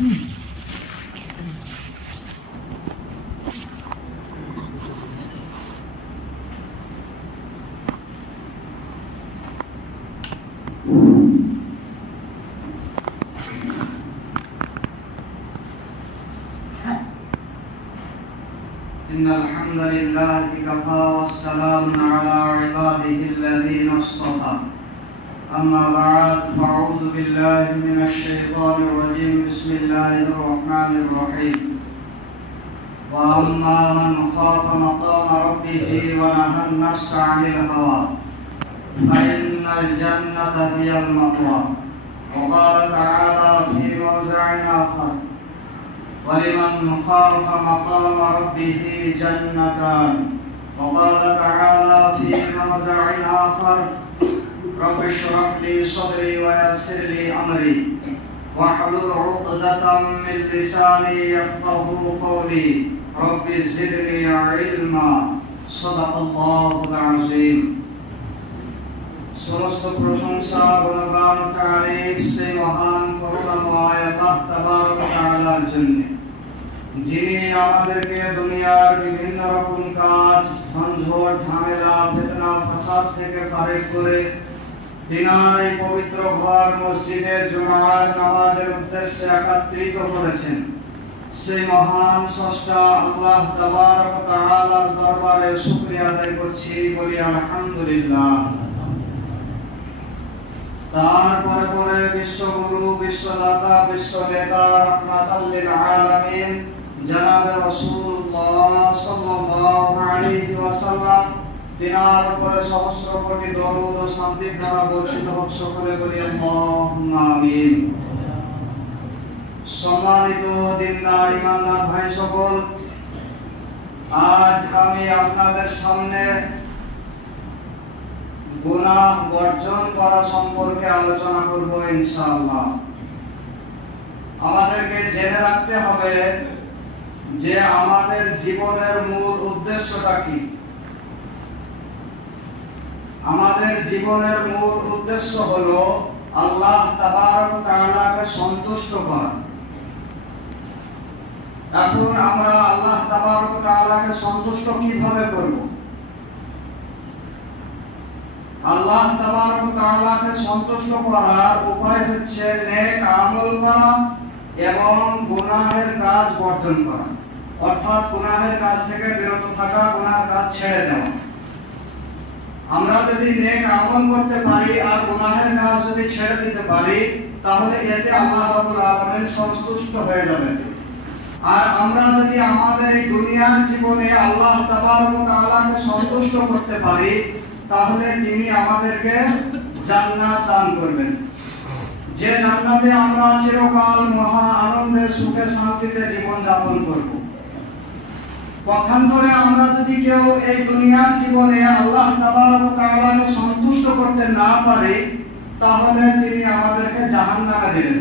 إن الحمد لله كفى والسلام على عباده الذين اصطفى أما بعد فأعوذ بالله من الشيطان الرجيم بسم الله الرحمن الرحيم وأما من خاف مقام ربه ونهى النفس عن الهوى فإن الجنة هي المأوى وقال تعالى في موضع آخر ولمن خاف مقام ربه جنتان وقال تعالى في موضع آخر رب اشرح لي صدري ويسر لي أمري واحلل عقدة من لساني يفقهوا قولي رب زدني علما صدق الله العظيم সমস্ত প্রশংসা গুণগান তারিফ সেই মহান করুণাময় আল্লাহ তাবারক ওয়া তাআলার জন্য, যিনি আমাদেরকে দুনিয়ার বিভিন্ন রকম কাজ, ঝঞ্ঝট, ঝামেলা, ফিতনা, ফাসাদ থেকে ফারেক করে তিনার এই পবিত্র ঘর মসজিদে জুমার নামাজের উদ্দেশ্যে একত্রিত করেছেন। সেই মহান স্রষ্টা আল্লাহ তাবারক ওয়া তাআলার দরবারে শুকরিয়া আদায় করছি, বলি আলহামদুলিল্লাহ। তারপরে পরে বিশ্বগুরু, বিশ্বদাতা, বিশ্বনেতা, রাহমাতাল লিল আলামিন জনাবে রাসূলুল্লাহ সাল্লাল্লাহু আলাইহি ওয়াসাল্লাম, তিনার উপরে সহস্র কোটি দরুদ ও শান্তির ধারা বর্ষিত হোক, সকলে বলি আল্লাহুম্মা আমিন। সম্মানিত দিনদার ইমানদার ভাই সকল, আজ আমি আপনাদের সামনে গুনাহ বর্জন করা সম্পর্কে আলোচনা করব ইনশাআল্লাহ। আমাদেরকে জেনে রাখতে হবে যে আমাদের জীবনের মূল উদ্দেশ্যটা কি। আমাদের জীবনের মূল উদ্দেশ্য হলো আল্লাহ তাবারক ওয়া তাআলাকে সন্তুষ্ট করা। এখন আমরা আল্লাহ তাবারক ওয়া তাআলাকে সন্তুষ্ট কিভাবে করব? আল্লাহ তাবারক ওয়া তাআলাকে সন্তুষ্ট করার উপায় হচ্ছে নেক আমল করা এবং গুনাহের কাজ বর্জন করা, অর্থাৎ গুনাহের কাজ থেকে বিরত থাকা, গুনাহের কাজ ছেড়ে দেওয়া। আমরা যদি নেক আমল করতে পারি আর গুনাহের কাজ যদি ছেড়ে দিতে পারি, তাহলে এতে আল্লাহ রাব্বুল আলামিন সন্তুষ্ট হয়ে যাবেন। আর আমরা যদি আমাদের এই দুনিয়ার জীবনে আল্লাহ তাবারক ওয়া তাআলাকে সন্তুষ্ট করতে পারি, তাহলে তিনি আমাদেরকে জান্নাত দান করবেন, যে জান্নাতে আমরা চিরকাল মহা আনন্দে, সুখে, শান্তিতে জীবন যাপন করব। পক্ষান্তরে আমরা যদি কেউ এই দুনিয়ার জীবনে আল্লাহ তাবারক ওয়া তাআলাকে সন্তুষ্ট করতে না পারি, তাহলে তিনি আমাদেরকে জাহান্নামে দেবেন।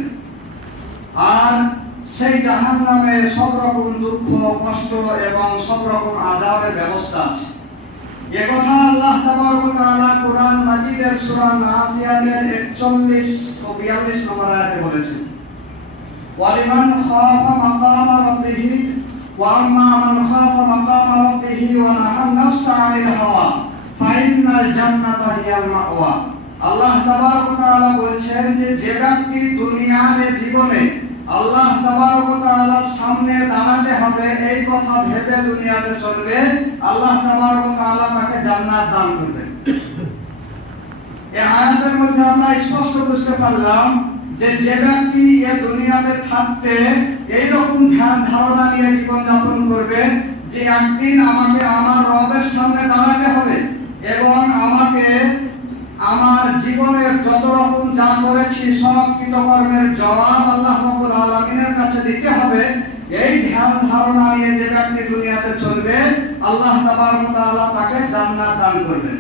আর সেই জাহান্নামে সব রকম দুঃখ, কষ্ট এবং সব রকম আযাবের ব্যবস্থা আছে। একথা আল্লাহ তাবারক ওয়া তাআলা কোরআন মাজিদের সূরা নাজিয়াতের 41 ও 42 নম্বর আয়াতে বলেছেন, ওয়ালিমান খাফা মাকামা রাব্বিহি ওয়া আম্মা মান খাফা মাকামা রাব্বিহি ওয়া নাহান নাফসা আনিল হাওয়া ফাইন্নাল জান্নাতা হিয়াল মাওয়া। আল্লাহ তাবারক ওয়া তাআলা বলেছেন যে ব্যক্তি দুনিয়ার জীবনে আল্লাহ তাবারক ওয়া তাআলার সামনে দাঁড়াতে হবে এই কথা ভেবে দুনিয়াতে চলবে, আল্লাহ তাবারক ওয়া তাআলা তাকে জান্নাত দান করবেন। এই আয়াতের মধ্যে আমরা স্পষ্ট বুঝতে পারলাম যে ব্যক্তি এই দুনিয়াতে থাকতে এই রকম ধ্যান ধারণা নিয়ে জীবন যাপন করবে যে একদিন আমাকে আমার রবের সামনে দাঁড়াতে হবে এবং আমাকে আমার জীবনের যত রকম যা করেছি সব কৃতকর্মের জবাব আল্লাহ রাব্বুল আলামিনের কাছে দিতে হবে, এই ধ্যান ধারণা নিয়ে যে ব্যক্তি দুনিয়াতে চলবে, আল্লাহ তাবারক ওয়া তাআলা তাকে জান্নাত দান করবেন।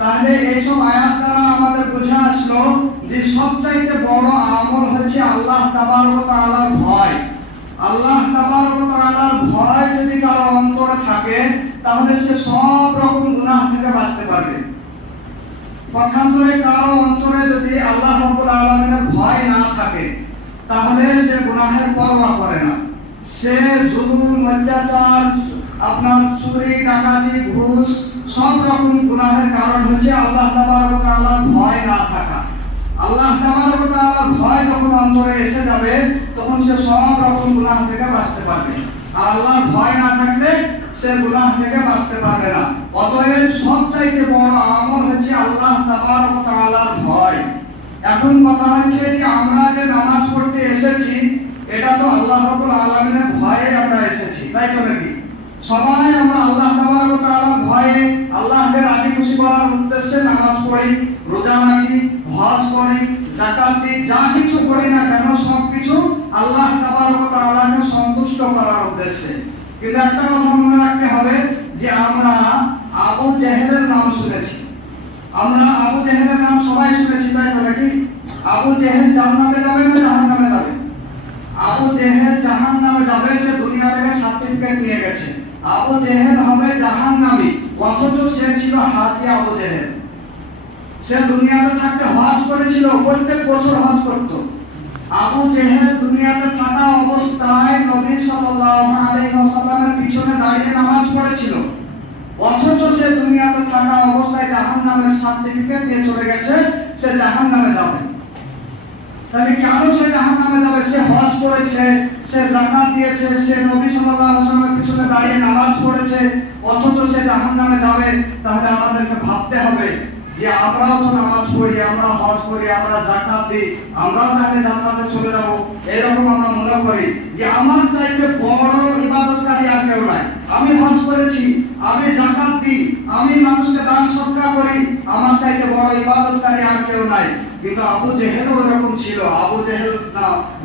তাহলে এইসব আয়াত দ্বারা আমাদের বোঝা আসলো যে সবচাইতে বড় আমল হচ্ছে আল্লাহ তাবারক ওয়া তাআলার ভয়। আল্লাহ তাবারক ওয়া তাআলার ভয় যদি কারো অন্তরে থাকে, তাহলে সে সব রকম গুনাহ থেকে বাঁচতে পারবে। পক্ষান্তরে কারো অন্তরে যদি আল্লাহ রাব্বুল আলামিনের ভয় না থাকে তাহলে সে গুনাহের পরোয়া করে না। সে জুলুম, অত্যাচার, আপনার চুরি, ডাকাতি, ঘুষ সব রকম গুনাহের কারণ হচ্ছে আল্লাহ তাবারক ওয়া তাআলার ভয় না থাকা। আল্লাহ তাবারক ওয়া তাআলার ভয় যখন অন্তরে এসে যাবে তখন সে সব রকম গুনাহ থেকে বাঁচতে পারবে। আর আল্লাহর ভয় না থাকলে সে গুনাহ থেকে বাঁচতে পারবে না। অতএব সবচাইতে বড় আমল হচ্ছে আল্লাহ তাবারক ওয়া তাআলার ভয়। এখন কথা হচ্ছে যে আমরা যে নামাজ পড়তে এসেছি এটা তো আল্লাহ রাব্বুল আলামিনের ভয়ে আমরা এসেছি, তাই তো নাকি? সবাই আমরা আল্লাহ তাবারক ওয়া তাআলার ভয়ে আল্লাহকে রাজি খুশি করার উদ্দেশ্যে নামাজ পড়ি, রোজা রাখি, হজ করি, যাকাত দিই, যা কিছু করি না কেন সবকিছু আল্লাহ তাবারক ওয়া তাআলাকে সন্তুষ্ট করার উদ্দেশ্যে। কিন্তু একটা কথা মনে রাখতে হবে যে আমরা আবু জেহেলের নাম শুনেছি, আমরা আবু জেহেলের নাম সবাই শুনেছি, তাই তো নাকি? আবু জেহেল জান্নাতে যাবে না জাহান্নামে যাবে? আবু জেহেল জাহান্নামে যাবে, সে দুনিয়া থেকে সার্টিফিকেট নিয়ে গেছে। আবু জেহেল হবে জাহান্নামী, অথচ সে ছিল হাজি আবু জেহেল। সে দুনিয়াতে থাকতে হজ করেছিল, প্রত্যেক বছর হজ করত। আবু জেহেল দুনিয়াতে থাকা অবস্থায় নবী সাল্লাল্লাহু আলাইহি ওয়াসাল্লামের পিছনে দাঁড়িয়ে নামাজ পড়েছিল, অথচ সে দুনিয়াতে থাকা অবস্থায় জাহান্নামের সার্টিফিকেট নিয়ে চলে গেছে, সে জাহান্নামে যাবে। তাহলে কেন সে জাহান্নামে যাবে? সে হজ করেছে, সে যাকাত দিয়েছে, সে নবী সাল্লাল্লাহু আলাইহি ওয়াসাল্লামের পিছনে দাঁড়িয়ে নামাজ পড়েছে, অথচ সে জাহান্নামে যাবে। তাহলে আমাদেরকে ভাবতে হবে যে আমরাও তো নামাজ পড়ি, আমরা হজ করি, আমরা যাকাত দিই, আমরাও তাহলে জান্নাতে চলে যাব। এরকম আমরা মনে করি যে আমার চাইতে বড় ইবাদতকারী আর কেউ নাই। আমি হজ করেছি, আমি যাকাত দিই, আমি মানুষকে দান সদকা করি, আমার চাইতে বড় ইবাদতকারী আর কেউ নাই। কিন্তু আবু জেহেলও এরকম ছিল। আবু জেহেল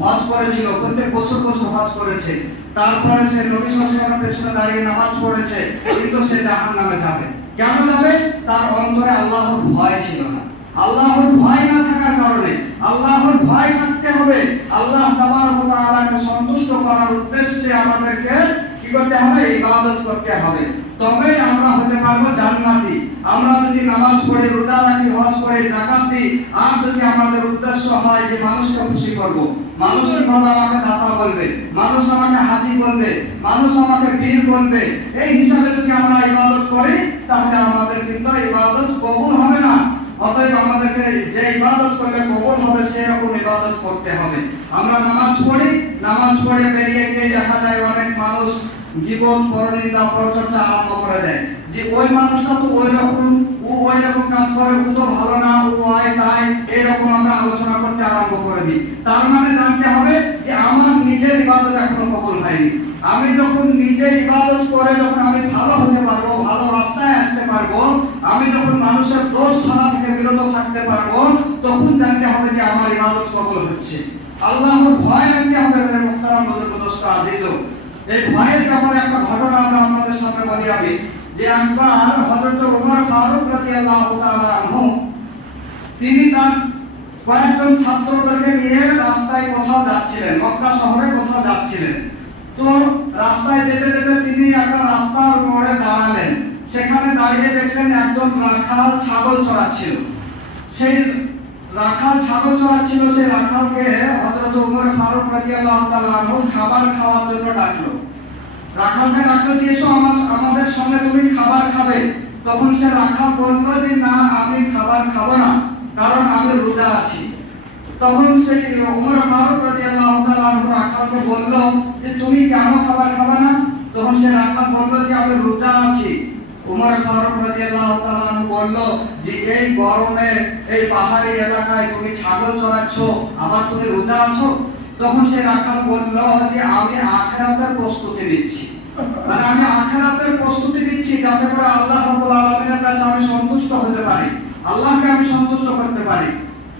হজ করেছিল, প্রত্যেক বছর বছর হজ করেছে, তারপরে সে নবী সাল্লাল্লাহু আলাইহি ওয়াসাল্লামের পেছনে দাঁড়িয়ে নামাজ পড়েছে, কিন্তু সে জাহান্নামে যাবে। কেন যাবে? তার অন্তরে আল্লাহর ভয় ছিল না। আল্লাহর ভয় না থাকার কারণে, আল্লাহর ভয় থাকতে হবে। আল্লাহ তাবারক ওয়া তাআলাকে সন্তুষ্ট করার উদ্দেশ্যে আমাদেরকে কি করতে হবে? ইবাদত করতে হবে, তবেই আমরা হতে পারবো জান্নাতি। আমরা যদি নামাজ পড়ি, রোজা রাখি, হজ করি, যাকাত দিই, আর যদি আমাদের উদ্দেশ্য হয় যে মানুষকে খুশি করব, মানুষ কিভাবে আমাকে দাতা বলবে, মানুষ আমাকে হাজী বলবে, মানুষ আমাকে পীর বলবে, এই হিসাবে যদি আমরা ইবাদত করি তাহলে আমাদের কিন্তু ইবাদত কবুল হবে না। অতএব আমাদেরকে যে ইবাদত করলে কবুল হবে সেরকম ইবাদত করতে হবে। আমরা নামাজ পড়ি, নামাজ পড়ে বেরিয়ে গিয়ে দেখা যায় অনেক মানুষ জীবন পরনিন্দা পরচর্চা আরম্ভ করে দেয় যে ওই মানুষটা তো ওই রকম, ও ওই রকম কাজ করে, ও তো ভালো না, ও আয় তাই, এরকম আমরা আলোচনা করতে আরম্ভ করে দিই। তার মানে জানতে হবে যে আমার নিজের ইবাদত এখনো কবুল হয়নি। আমি যখন নিজে ইবাদত করে যখন আমি ভালো হতে পারবো, ভালো রাস্তায় আসতে পারবো, আমি যখন মানুষের দোষ ধরা থেকে বিরত থাকতে পারবো, তখন জানতে হবে যে আমার ইবাদত কবুল হচ্ছে। আল্লাহর ভয় আনতে হবে। মুহতারাম বুজুর্গ দোস্ত আজিজ, এই ভয়ের ব্যাপারে একটা ঘটনা আমরা আপনাদের সামনে বলি আমি, যে একবার হযরত ওমর ফারুক রাদিয়াল্লাহু তাআলা আনহু তিনি তার কয়েকজন ছাত্রদেরকে নিয়ে রাস্তায় কোথাও যাচ্ছিলেন, মক্কা শহরে কোথাও যাচ্ছিলেন। তো রাস্তায় যেতে যেতে তিনি একটা রাস্তার মোড়ে দাঁড়ালেন। সেখানে দাঁড়িয়ে দেখলেন একজন রাখাল ছাগল চড়াচ্ছিল। সেই রাখাল ছাগল চড়াচ্ছিল, সেই রাখালকে হযরত ওমর ফারুক রাদিয়াল্লাহু তাআলা আনহু খাবার খাওয়ার জন্য ডাকলো। রাখালকে ডাকলো যে এসো আমাদের সঙ্গে তুমি খাবার খাবে। তখন সে রাখাল বলল যে না, আমি খাবার খাবো না, কারণ আমি রোজা আছি। তখন সেই ওমর ফারুক রাদিয়াল্লাহু তাআলা আনহু রাখালকে বলল যে তুমি কেন খাবার খাবে না? তখন সে রাখাল বলল যে আমি রোজা আছি। ওমর ফারুক রাদিয়াল্লাহু তাআলা আনহু বলল যে এই গরমে এই পাহাড়ি এলাকায় তুমি ছাগল চড়াচ্ছ, আবার তুমি রোজা আছো? তখন সে রাখাল বলল যে আমি আখিরাতের প্রস্তুতি নিচ্ছি, মানে আমি আখিরাতের প্রস্তুতি নিচ্ছি যাতে করে আল্লাহ রাব্বুল আলামিনের কাছে আমি সন্তুষ্ট হতে পারি, আল্লাহকে আমি সন্তুষ্ট করতে পারি।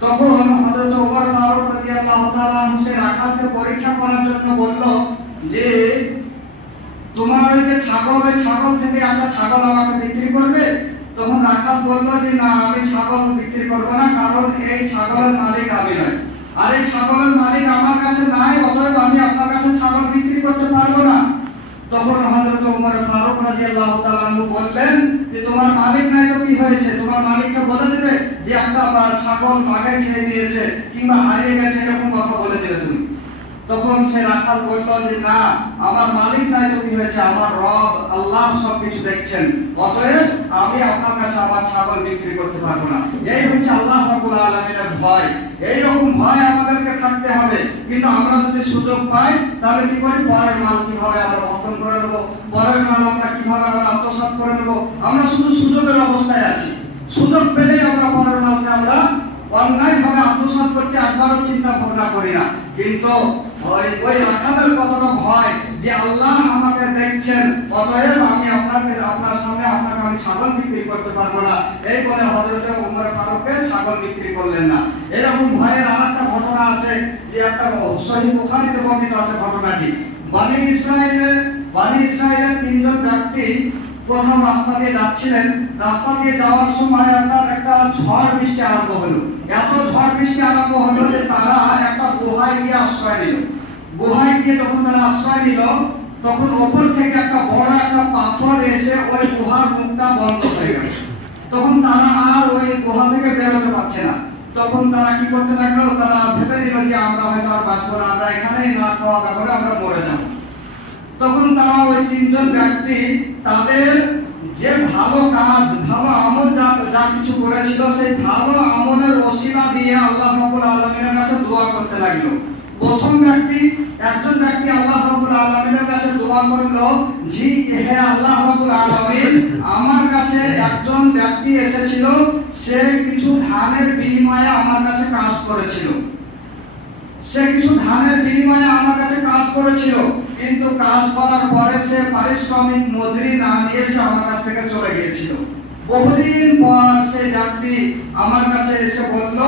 তখন হযরত ওমর ফারুক রাদিয়াল্লাহু তাআলা আনহু সে রাখালকে পরীক্ষা করার জন্য বলল যে তোমার ওই যে ছাগল, ওই ছাগল থেকে একটা ছাগল আমাকে বিক্রি করবে? তখন রাখাল বলল যে না, আমি ছাগল বিক্রি করব না, কারণ এই ছাগলের মালিক আমি নই, আর এই ছাগলের মালিক আমার কাছে নাই, অতএব আমি আপনার কাছে ছাগল বিক্রি করতে পারবো না। তখন হযরত ওমর ফারুক রাদিয়াল্লাহু তাআলা আনহু বললেন যে তোমার মালিক নাই তো কি হয়েছে, তোমার মালিককে বলে দেবে যে একটা ছাগল বাঘে খেয়ে নিয়েছে কিংবা হারিয়ে গেছে, এরকম কথা বলে দিলে তুমি। তখন সে রাখাল বলল যে না, আমার মালিক নাই তো কি হয়েছে, আমার রব আল্লাহ সবকিছু দেখছেন, অতএব আমি আপনার কাছে আমার ছাগল বিক্রি করতে পারবো না। এই হচ্ছে আল্লাহ রাব্বুল আলামিনের ভয়। এইরকম ভয় আমাদেরকে থাকতে হবে। কিন্তু আমরা যদি সুযোগ পাই তাহলে কি করি, পরের মাল কিভাবে আমরা বহন করে নেবো, পরের মাল আমরা কিভাবে আমরা আত্মসাৎ করে নেবো, আমরা শুধু সুযোগের অবস্থায় আছি। সুযোগ পেলে আমরা পরের মালকে আমরা অন্যায় ভাবে আত্মসাৎ করতে একবারও চিন্তা ভাবনা করি না। কিন্তু ওই রাখালের কতটা ভয় যে আল্লাহ আমাকে দেখছেন, অতএব আমি আপনার সামনে আপনাকে আমি ছাগল বিক্রি করতে পারবো না, এই বলে হযরত ওমর ফারুককে ছাগল বিক্রি করলেন না। এরকম ভয়ের আরেকটা ঘটনা আছে, যে একটা সহিহ বুখারীতে বর্ণিত আছে ঘটনাটি। বনী ইসরাইলের তিনজন ব্যক্তি কোথাও রাস্তা দিয়ে যাচ্ছিলেন। রাস্তা দিয়ে যাওয়ার সময় একটা ঝড় বৃষ্টি আরম্ভ হলো। এত ঝড় বৃষ্টি আরম্ভ হলো যে তারা একটা গুহায় গিয়ে আশ্রয় নিল। গুহায় গিয়ে যখন তারা আশ্রয় নিল, তখন ওপর থেকে একটা বড় একটা পাথর এসে ওই গুহার মুখটা বন্ধ হয়ে গেল। তখন তারা আর ওই গুহা থেকে বেরোতে পারছে না। তখন তারা কি করতে লাগলো, তারা ভেবে নিল যে আমরা হয়তো আর বাঁচবো না, আমরা এখানেই না খাওয়া ব্যাপারে আমরা মরে যাবো। তখন তারা ওই তিনজন ব্যক্তি তাদের যে ভালো কাজ, ভালো আমল যা কিছু করেছিল, সেই ভালো আমলের ওসিলা দিয়ে আল্লাহ রাব্বুল আলামিনের কাছে দোয়া করতে লাগলো। একজন ব্যক্তি আল্লাহ রাব্বুল আলামিনের কাছে দোয়া করলো, জি হে আল্লাহ রাব্বুল আলামিন, আমার কাছে একজন ব্যক্তি এসেছিল, সে কিছু ধানের বিনিময়ে আমার কাছে কাজ করেছিল। কিন্তু কাজ করার পরে সে পারিশ্রমিক মজুরি না নিয়ে সে আমার কাছ থেকে চলে গিয়েছিল। বহুদিন পর সে ব্যক্তি আমার কাছে এসে বলল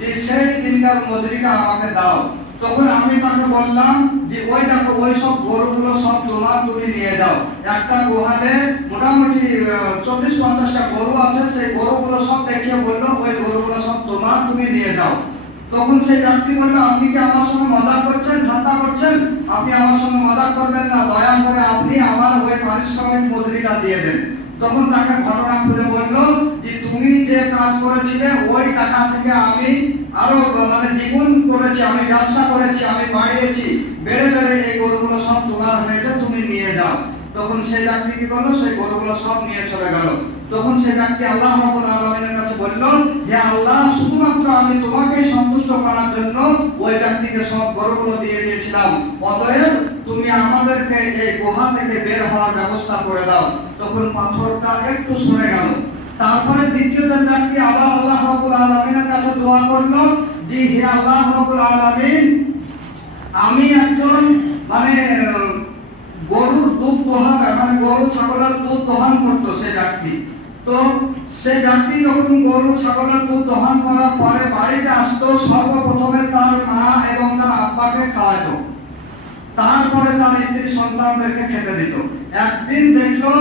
যে সেই দিনকার মজুরিটা আমাকে দাও। তখন আমি তাকে বললাম যে ওই দেখো, ওই সব গরুগুলো সব তোমার, তুমি নিয়ে যাও। একটা গোহালে মোটামুটি 40-50টা গরু আছে, সেই গরুগুলো সব দেখিয়ে বললো ওই গরুগুলো সব তোমার, তুমি নিয়ে যাও। তখন সেই ব্যক্তি বলল, আপনি কি আমার সঙ্গে মজা করছেন, ঠাট্টা করছেন? আপনি আমার সঙ্গে মজা করবেন না, দয়া করে আপনি আমার ওই পারিশ্রমিক মজুরিটা দিয়ে দেন। তখন তাকে ঘটনা খুলে বলল যে তুমি যে কাজ করেছিলে ওই টাকা থেকে আমি আরো দ্বিগুণ করেছি, আমি ব্যবসা করেছি, আমি বাড়িয়েছি, বেড়ে বেড়ে এই গরুগুলো সব তোমার হয়েছে, তুমি নিয়ে যাও। তখন সেই ব্যক্তি কি করলো, সেই গরুগুলো সব নিয়ে চলে গেল। তখন সেই ব্যক্তি আল্লাহ রাব্বুল আলামিনের কাছে বলল, হে আল্লাহ, শুধুমাত্র আমি তোমাকে সন্তুষ্ট করার জন্য ওই ব্যক্তিকে সব গরুগুলো দিয়ে দিয়েছিলাম, অতএব তুমি আমাদেরকে এই গুহা থেকে বের হওয়ার ব্যবস্থা করে দাও। তখন পাথরটা একটু সরে গেল। তারপরে দ্বিতীয় ব্যক্তি আবার আল্লাহ রাব্বুল আলামিনের কাছে দোয়া করলো, জি হে আল্লাহ রাব্বুল আলামিন, আমি একজন গরুর দুধ দোহান, গরু ছাগলের দুধ দহন করতো সে ব্যক্তি। তো সে ব্যক্তি যখন গরু ছাগলের দুধ দহন করার পরে বাড়িতে আসতো, সর্বপ্রথমে তার মা এবং তার আব্বাকে খাওয়াতো, তারপরে তার স্ত্রী সন্তানদেরকে খেতে দিত। একদিন দেখলো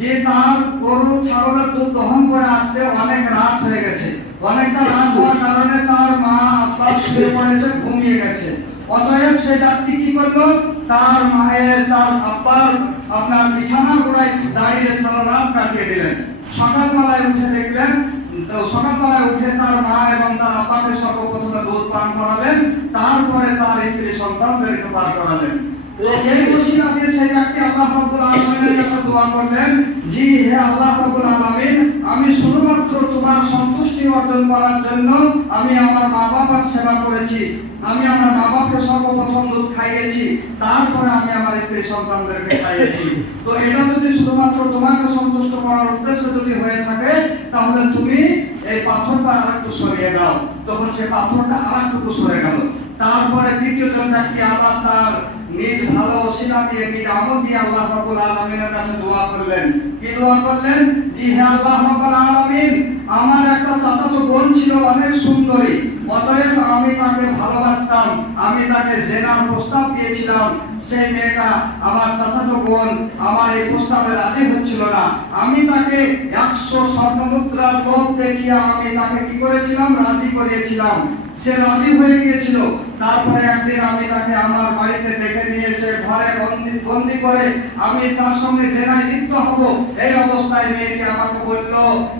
যে তার গরু ছাগলের দুধ দহন করে আসতে অনেক রাত হয়ে গেছে। অনেকটা রাত হওয়ার কারণে তার মা আব্বা শুয়ে পড়েছে, ঘুমিয়ে গেছে। অতএব সে ব্যক্তি কি করলো, তার মায়ের, তার আব্বার বিছানার গোড়ায় দাঁড়িয়ে সারা রাত কাটিয়ে দিলেন। সকালবেলায় উঠে তার মা এবং তার আব্বাকে সর্বপ্রথমে দুধ পান করালেন, তারপরে তার স্ত্রী সন্তানদেরকে পান করালেন। এই ওসিলা দিয়ে সেই ব্যক্তি আল্লাহ রাব্বুল আলামিনের কাছে দোয়া করলেন, জি হে আল্লাহ রাব্বুল আলামিন, আমি শুধুমাত্র তোমার সন্তুষ্টি অর্জন করার জন্য আমি আমার মা বাবার সেবা করেছি, আমি আমার মা বাবাকে সর্বপ্রথম দুধ খাইয়েছি, তারপরে আমি আমার স্ত্রী সন্তানদেরকে খাইয়েছি। তো এটা যদি শুধুমাত্র তোমাকে সন্তুষ্ট করার উদ্দেশ্যে যদি হয়ে থাকে, তাহলে তুমি এই পাথরটা আরেকটু সরিয়ে দাও। তখন সে পাথরটা আরেকটু সরে গেল। তারপরে তৃতীয় ব্যক্তি আবার তার নিজ ভালো ওসিলা দিয়ে, নিজ আমল দিয়ে আল্লাহ রাব্বুল আলামিনের কাছে দোয়া করলেন। কি দোয়া করলেন, জি হে আল্লাহ রাব্বুল আলামিন, আমার একটা চাচাতো বোন ছিল অনেক সুন্দরী, অতএব আমি তাকে ভালোবাসতাম, আমি তাকে জেনার প্রস্তাব দিয়েছিলাম, সেই মেয়েটা আমার চাচাতো বোন আমার এই প্রস্তাবে রাজি হচ্ছিল না। আমি তাকে 100 স্বর্ণমুদ্রার লোভ দেখিয়ে আমি তাকে কি করেছিলাম, রাজি করিয়েছিলাম। সে রাজি হয়ে গিয়েছিল। তারপরে একদিন আমি তাকে আমার বাড়িতে ডেকে নিয়ে এসে ঘরে বন্দি করে আমি তার সঙ্গে জেনায় লিপ্ত হব। এই অবস্থায় মেয়েটি আমাকে বলল,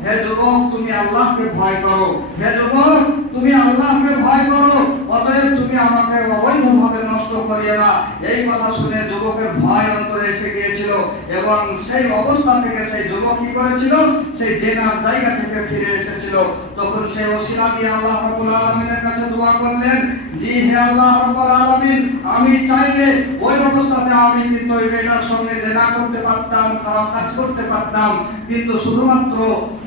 হে যুবক, তুমি আল্লাহকে ভয় করো, হে যুবক, তুমি আল্লাহকে ভয় করো, অতএব তুমি আমাকে অবৈধভাবে নষ্ট করিও না। এই কথা শুনে যুবকের ভয় অন্তরে এসে গিয়েছিল এবং সেই অবস্থা থেকে সেই যুবক কি করেছিল, সেই জেনার জায়গা থেকে ফিরে এসেছিল। তখন সে ওসিলা দিয়ে আল্লাহ রাব্বুল আলামিনের কাছে দোয়া করলেন, জি হে আল্লাহ রাব্বুল আলামিন, আমি চাইলে ওই অবস্থাতে আমি কিন্তু ওই মেয়েটার সঙ্গে জেনা করতে পারতাম, খারাপ কাজ করতে পারতাম, কিন্তু শুধুমাত্র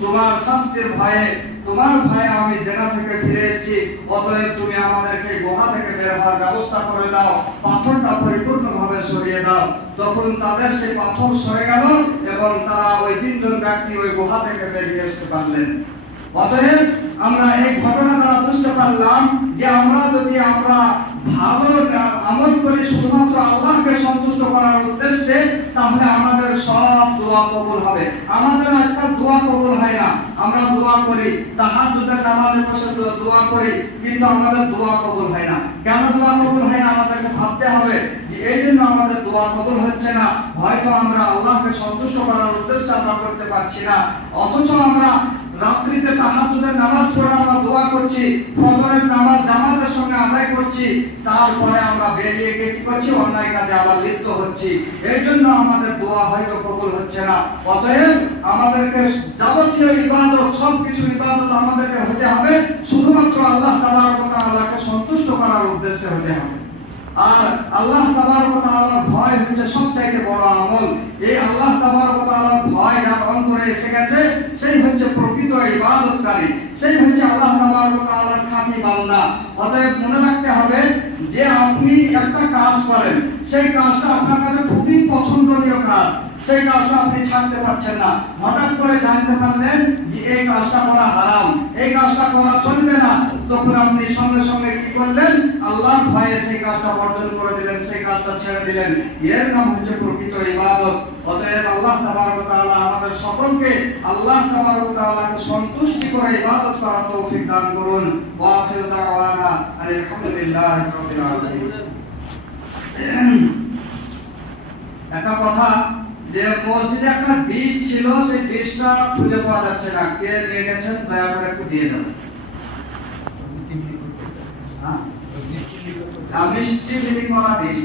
তোমার শাস্তির ভয়ে, তোমার ভয়ে আমি জেনা থেকে ফিরে এসেছি। অতএব তুমি আমাদেরকে গুহা থেকে বের হওয়ার ব্যবস্থা করে দাও, পাথরটা পরিপূর্ণভাবে সরিয়ে দাও। তখন তাদের সেই পাথর সরে গেল এবং তারা ওই 3 জন ব্যক্তি ওই গুহা থেকে বেরিয়ে আসতে পারলেন। অতএব আমরা এই ঘটনা দ্বারা বুঝতে পারলাম যে আমরা ভালো আমল করি শুধুমাত্র আল্লাহকে সন্তুষ্ট করার উদ্দেশ্যে, তাহলে আমাদের সব দোয়া কবুল হবে। আমাদের আজকাল দোয়া কবুল হয় না। আমরা দোয়া করি, তাহাজ্জুদের নামাজে বসে দোয়া করি, কিন্তু আমাদের দোয়া কবুল হয় না। কেন দোয়া কবুল হয় না আমাদেরকে ভাবতে হবে যে এই জন্য আমাদের দোয়া কবুল হচ্ছে না। হয়তো আমরা আল্লাহকে সন্তুষ্ট করার উদ্দেশ্যে আমরা করতে পারছি না, অথচ আমরা রাত্রিতে তাহাজ্জুদের নামাজ পড়ে আমরা দোয়া করছি, ফজরের নামাজ জামাতের সঙ্গে আদায় করছি, তারপরে আমরা বেরিয়ে গিয়ে কি করছি, অন্যায় কাজে আবার লিপ্ত হচ্ছি। এই জন্য আমাদের দোয়া হয়তো কবুল হচ্ছে না। অতএব আমাদেরকে যাবতীয় ইবাদত, সবকিছু ইবাদত আমাদেরকে হতে হবে শুধুমাত্র আল্লাহ তাবারক ওয়া তাআলাকে সন্তুষ্ট করার উদ্দেশ্যে হতে হবে। আর আল্লাহ তাবারক ওয়া তাআলার ভয় হচ্ছে সবচাইতে বড় আমল। এই আল্লাহ তাবারক ওয়া তাআলার ভয় যার অন্তরে এসে গেছে, সেই হচ্ছে প্রকৃত ইবাদতকারী, সেই হচ্ছে আল্লাহ তাবারক ওয়া তাআলার খাঁটি বান্দা। অতএব মনে রাখতে হবে যে আপনি একটা কাজ করেন, সেই কাজটা আপনার কাছে খুবই পছন্দনীয় কাজ, সেই কাজটা আপনি ছাড়তে পারছেন না। হঠাৎ করে জানতে পারলেন যে এই কাজটা করা হারাম, এই কাজটা করা চলবে না, তখন আপনি সঙ্গে সঙ্গে কি করলেন, আল্লাহর ভয়ে সেই কাজটা বর্জন করে দিলেন, সেই কাজটা ছেড়ে দিলেন। এর নাম হচ্ছে প্রকৃত ইবাদত। অতএব আল্লাহ তাবারক ওয়া তাআলা আমাদের সকলকে আল্লাহ তাবারক ওয়া তাআলাকে সন্তুষ্টি করে ইবাদত করার তৌফিক দান করুন। ওয়া আখিরু দাওয়ানা আলহামদুলিল্লাহি রাব্বিল আলামিন। একটা কথা, যে মসজিদে একটা ডিশ ছিল, সেই ডিশটা খুঁজে পাওয়া যাচ্ছে না, কে নিয়ে গেছেন দয়া করে একটু দিয়ে যাবেন। মিষ্টি বিলি করা ডিশ।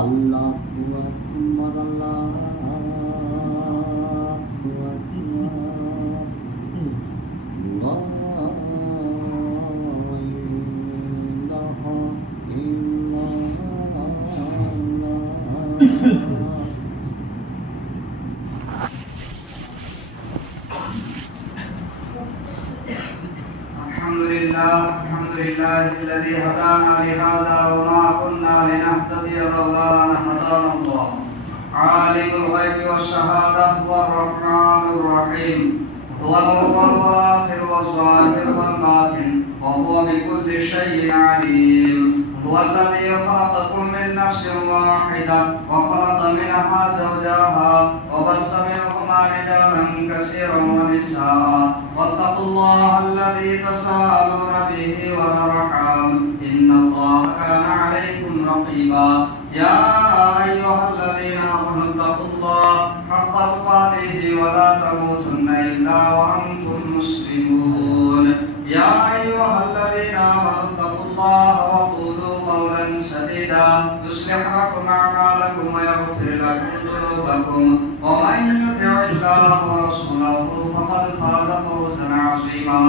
আল্লাহু আকবার আল্লাহু আকবার লা ইলাহা ইল্লাল্লাহ। الحمد لله الذي هدانا لهذا وما كنا لنهتدي لولا أن هدانا الله. عالم الغيب والشهادة هو الرحمن الرحيم، هو الأول والآخر والظاهر والباطن، وهو بكل شيء عليم. هو الذي خلقكم من نفس واحدة وخلق منها زوجها وبث منهما رجالا كثيرا ونساء، واتقوا الله الذي تساءلون به والأرحام إن الله كان عليكم رقيبا. يا أيها الذين آمنوا اتقوا الله حق تقاته ولا تموتن إلا وأنتم مسلمون. يا أيها الذين آمنوا اتقوا الله وقولوا قولا سديدا يصلح لكم أعمالكم ويغفر لكم ذنوبكم، ومن يطع الله ورسوله فقد فاز فوزا عظيما.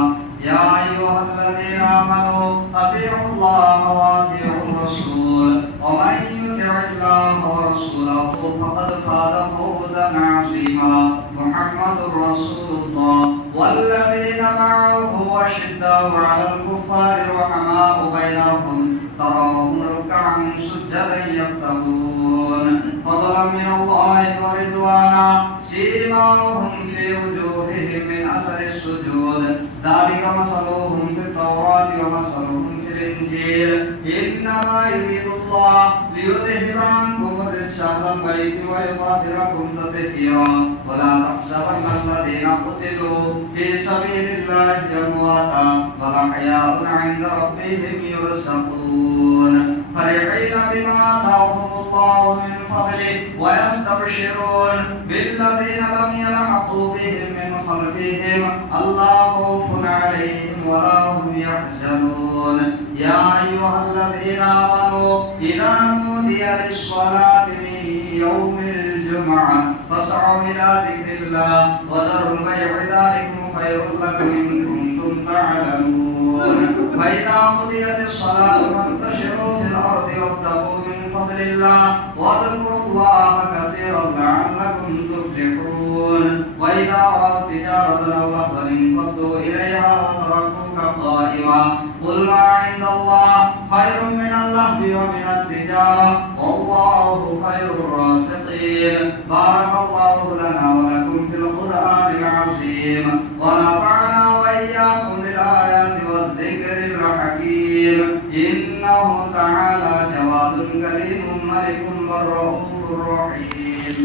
يا أيها الذين آمنوا أطيعوا الله وأطيعوا الرسول، ومن يطع الله ورسوله فقد فاز فوزا عظيما. محمد رسول الله والذين معه أشداء على الكفار رحماء بينهم تراهم ركعا سجدا يبتغون فضلا من الله ورضوانا سيماهم في وجوههم من أثر السجود ذلك مثلهم في التوراة ومثلهم في الإنجيل إنما يريد الله ليذهب عنكم الرجس أهل البيت ويطهركم تطهيرا. ولا تحسبن الذين قتلوا في سبيل الله أمواتا بل أحياء عند ربهم يرزقون فرحين بما آتاهم الله من فضله ويستبشرون بالذين لم يلحقوا بهم من خلفهم ألا خوف عليهم ولا هم يحزنون. يا أيها الذين آمنوا إذا نودي للصلاة من يوم الجمعة فاسعوا إلى ذكر الله وذروا البيع ذلكم خير لكم إن كنتم تعلمون. فإذا قضيت الصلاة فانتشروا في الأرض وابتغوا من فضل الله واذكروا الله كثيرا لعلكم تفلحون. وإذا رأوا تجارة أو لهوا انفضوا إليها وتركوك قائما قل ما عند الله خير من اللهو ومن التجارة والله خير الرازقين. بارك الله لنا ولكم في القرآن العظيم ونفعنا وإياكم بالآيات والذكر الحكيم. إنه تعالى جواد كريم ملك رؤوف رحيم.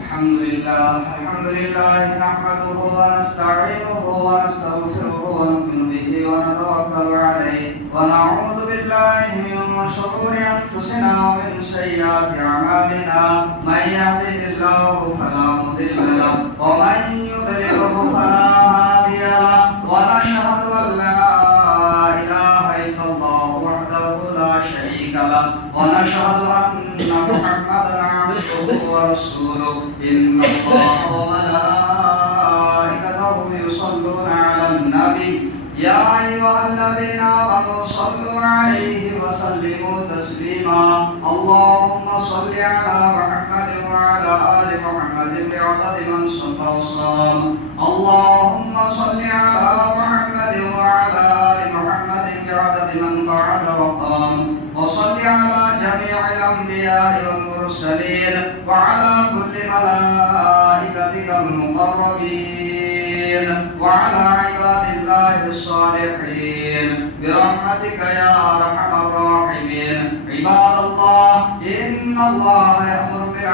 الحمد لله نحمده ونستعينه ونستغفره ونؤمن به ونتوكل عليه ونعوذ بالله من شرور أنفسنا ومن سيئات أعمالنا من يهده الله فلا مضل له ومن يضلله فلا هادي له ونشهد أن لا إله إلا الله وحده لا شريك له ونشهد أن محمدا عبده ورسوله. إن الله وملائكته يصلون على النبي يا أيها الذين آمنوا صلوا عليه وسلموا تسليما. اللهم صل على محمد وعلى آل محمد بعدد من صلى وصام. اللهم صل على محمد وعلى آل محمد بعدد من قعد وقام. وصل على جميع الأنبياء والمرسلين وعلى كل ملائكتك المقربين وعلى عباد الله الصالحين برحمتك يا أرحم الراحمين. عباد الله إن الله يأمر بالعدل